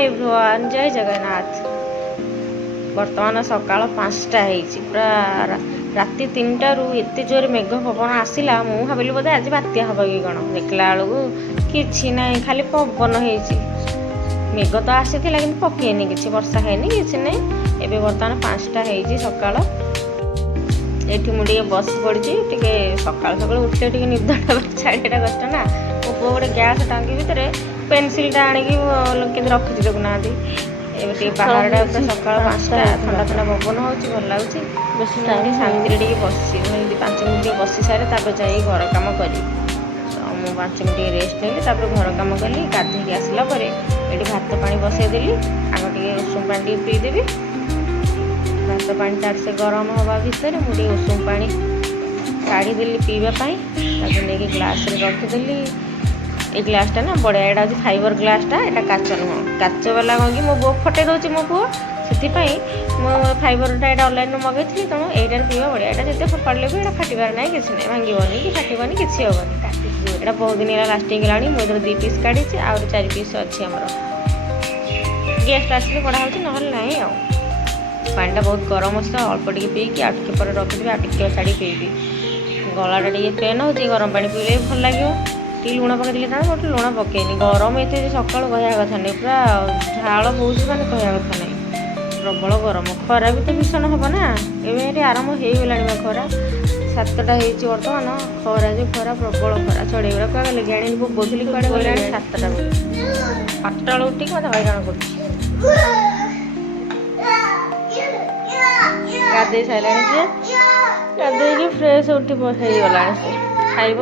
Hi everyone, जय जगन्नाथ। बर्तमान सकाळ 5टा पूरा राति 3टारू एत जोर मेघ पवन आसला। मु भाविली बोधे आज बात्या हम कि कौन, देखला बेलू कि ना खाली पवन हो मेघ तो आसी कि पकेनी कि वर्षा है कि नहीं। एबे बर्तमान 5टा सकाळ एठी मुझे बस पड़ी टे सकाल सकाल उठे टे निदटा छाड़ा कष्ट ना। मो पु गोटे गैस टांगी भितर पेनसिलटा आणिकी रखी देखुना बाहर सकाल 5टा ठंडा ठंडा पवन हो भल लगुच शांति टे बस 5 मिनट बसी सारे जाए घर कम करी। मुझे 5 मिनट रेस्ट नेली घर कम कली। गाधे आसला ये भात पानी बसईदेली आग टे उषुम पानी पीदेवी। भात पानी टाट से गरम हवा भितर मुझे उषुम पानी काढ़ीदेली पीवाई। नहीं ग्लास रखीदेली। ये ग्लासटा ना बढ़िया, यहाँ हूँ फाइबर ग्लासटा, यहाँ काच नुह काच वाला कौन कि मो बो फटे दूसरी मो पुओ से मो फाइबरटा यहाँ ऑनलाइन मगई थी। तेणु यहाँ पीवा बढ़िया। यहाँ जिते फोपाड़े भी यहाँ फाटबार ना कि भांगनी कि फाटबनी कि हेनी। यहाँ बहुत दिन है लास्टिंग है। मुझे 2 पीस काढ़ी आउट 4 पीस अच्छी आमर गेस्ट आसिले कड़ा हो ना। पानीटा बहुत गरम अच्छे अल्प टे पीकी आटे पर रखी आटे छाड़ी पीबी। गलाटा टे पेन हो गरम पानी पीले भल लगे। टी लुण पकई था गोटे लुण पकईनी गरम ये सकाल कह कथा नहीं पूरा झाड़ बहुत मैंने कह कथा नहीं। प्रबल गरम खरा भी तो भीषण हम ना। एवं आरंभ हो गला खरा 7टा बर्तमान खरा जो खरा प्रबल खरा चढ़े गुरा क्या गले ज्ञानी बोझली कड़े गला 7टा 8टा बेलू उठिक मत हैरान कर गाधे सारे सी गाधे फ्रेश उठी गला सी खाइब।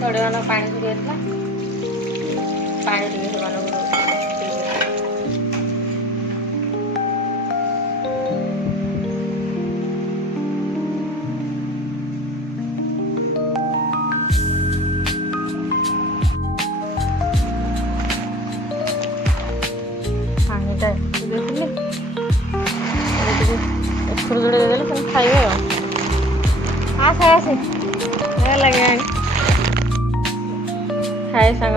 थोड़े मन पानी पी पानी टे से पानीटा देखिए एथर जोड़े देदेले खाइबे। हाँ खाए लगे खाए सांग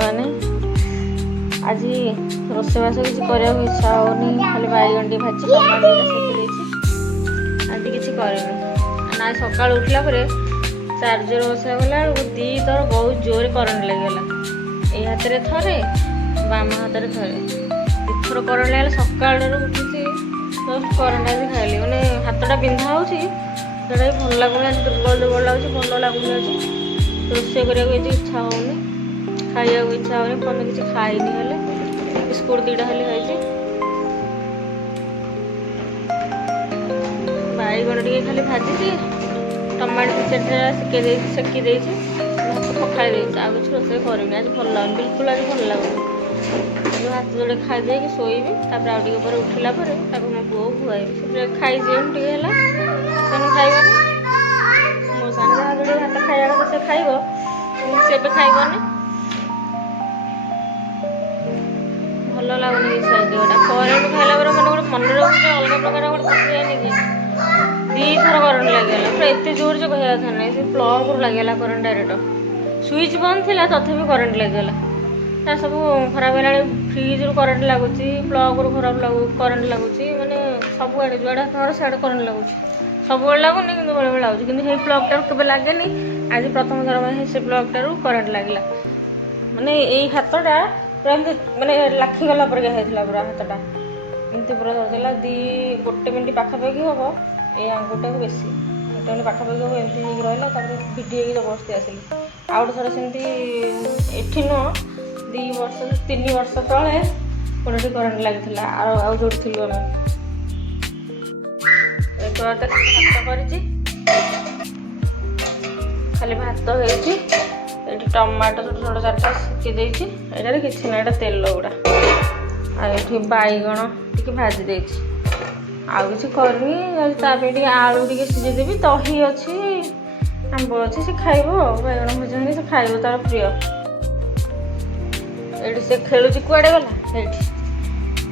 आज रोषेबास किसी करने इच्छा होनी। खाली बैगन टे भाजी टमाटो सेकी आज किसी करनी ना। सका उठला चार्जर बसा गला 2 थर बहुत जोर करंट लगेगा। ये हाथ में थे बाम हाथ में थे 2 थर करंट लगे। सका उठी जस्ट करंट आज खाइली मैंने हाथटा बिंधा हो भल लगुनि। दुर्बल दुर्बल लगुच भल लगुनि। आज रोषे करने इच्छा होनी खाया इच्छा होनी। कम किसी खाईनी हेले बिस्कुट 2टा खाली खाई। बैगन टे खाली भाजी टमाटो 2-4टा सेकी भात पखाड़ी आ कुछ रोषे करनी। आज भल लगुनि बिल्कुल आज भल लगुनि। हाथ जोड़े खाईदे शोबी आउटे उठला मो पुओ खुआबी से खाईजे टे खाइबा मो सामने जहाँ जोड़े भात खाया कथा से खाइब से खाइबनी। भल लगुनि देहटा करंट खाइला मन गोटे मन रोक अलग प्रकार गोटे पशिजानी कि 2 थर करंट लगेगा पूरा एत जोर से कह कथा ना। से प्लग लगेगा करंट डायरेक्ट स्विच बंद थी तथापि करंट लगेगा। सब खराब है फ्रिज रू करंट लगुच प्लग रू खराब करंट लगुच माने सब आड़े जुआड़े हाथ सियाड़े करंट लगुच सब लगुनि कि बेले बेले लगुच कि प्लगटार के लगे। आज प्रथम थर से प्लगटार करंट लगला माने यही हाथटा पूरा माने लाखीगला होता पूरा हाथटा एमती पूरा धरदेला। 1 मिनट पाखापाखि हम ये आंगुटा बेसी 1 मिनट पाखापाखि हम एमती रहा भिडी जबरदस्ती आसिली। आउ गोटे थर सेमती एठी नुह 2 वर्ष 3 वर्ष तले गोटे करंट लगी आउ जो थी आम भात कर खाली भात हो टमाटो छोट छोट 4टा सेकी यहाँ किसी ना यहाँ तेल गुड़ा ये बैगन टी भाजी दे आउ कि करनी। आलू टे सीझेदेवी दही अच्छी आंब अच्छी से खाइब बैगन भजा से खाइब तार प्रिय। ये से खेलुची कुआड़े गला ये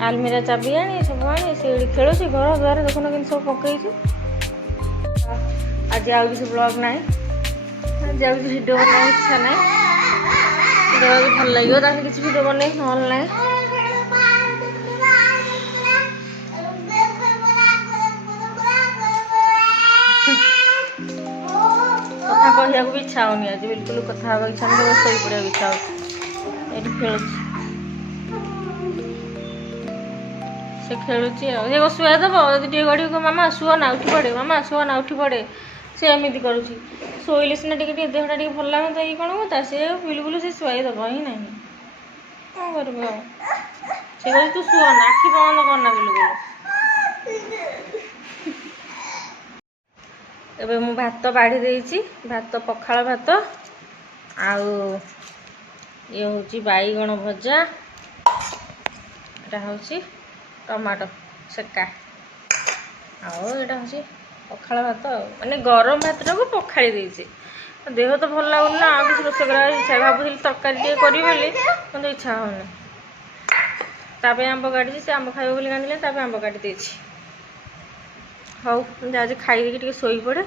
आलमीरा चाबी आनी सब आनी से खेलुची घर द्वार देखुन कि सब पकई। आज आउ किसी ब्लॉग ना आज आउ किसी भिडियो बनाने इच्छा ना ଯଦି ଭଲ ଲାଗିବ ତାହେଲେ କିଛି ଭିଡ଼ିଓ ବନେଇ, ନହେଲେ ନାହିଁ। କଥା କହିବାକୁ ବି ଇଚ୍ଛା ହଉନି ଆଜି, ବିଲକୁଲ କଥା ହେବାକୁ ଇଚ୍ଛା ହଉନି, ଶୋଇପଡ଼ିବାକୁ ଇଚ୍ଛା ହଉଛି। ଏଠି ଖେଳୁଛି, ସେ ଖେଳୁଛି ଆଉ। ସେ ଶୁଆଇ ଦେବ, ଯଦି ଟିକେ ଗଡ଼ିବ ମାମା ଶୁଅ ନା ଉଠି ପଡ଼େ, ମାମା ଶୁଅ ନା ଉଠି ପଡ଼େ, ସେ ଏମିତି କରୁଛି। ଶୋଇଲେ ସିନା ଟିକେ ଟିକେ ଦେହଟା ଟିକେ ଭଲ ଲାଗନ୍ତା କି କ'ଣ ହୁଅନ୍ତା, ସେ ବିଲକୁଲ ସେ ଶୁଆଇ ଦେବ ହିଁ ନାହିଁ। କ'ଣ କରିବ ଆଉ, ସେ କହୁଛି ତୁ ଶୁଅ ନା, ଆଖି ବନ୍ଦ କରନା ବିଲକୁଲ। ଏବେ ମୁଁ ଭାତ ବାଢ଼ି ଦେଇଛି, ଭାତ ପଖାଳ ଭାତ, ଆଉ ଇଏ ହେଉଛି ବାଇଗଣ ଭଜା, ଏଇଟା ହେଉଛି ଟମାଟୋ ସେକା, ଆଉ ଏଇଟା ହେଉଛି ପଖାଳ ଭାତ। ଆଉ ମାନେ ଗରମ ଭାତଟାକୁ ପଖାଳି ଦେଇଛି। ଦେହ ତ ଭଲ ଲାଗୁନି ନା, ଆଉ କିଛି ରୋଷେଇ କରିବାକୁ ଇଚ୍ଛା, ଭାବୁଥିଲି ତରକାରୀ ଟିକେ କରିବି ବୋଲି, କିନ୍ତୁ ଇଚ୍ଛା ହେଉନି। ତା ପାଇଁ ଆମ୍ବ କାଟିଛି, ସେ ଆମ୍ବ ଖାଇବ ବୋଲି କାଟିଲେ, ତା ପାଇଁ ଆମ୍ବ କାଟି ଦେଇଛି। ହଉ ମୁଁ ଯାଉଛି ଖାଇଦେଇକି ଟିକେ ଶୋଇପଡ଼େ।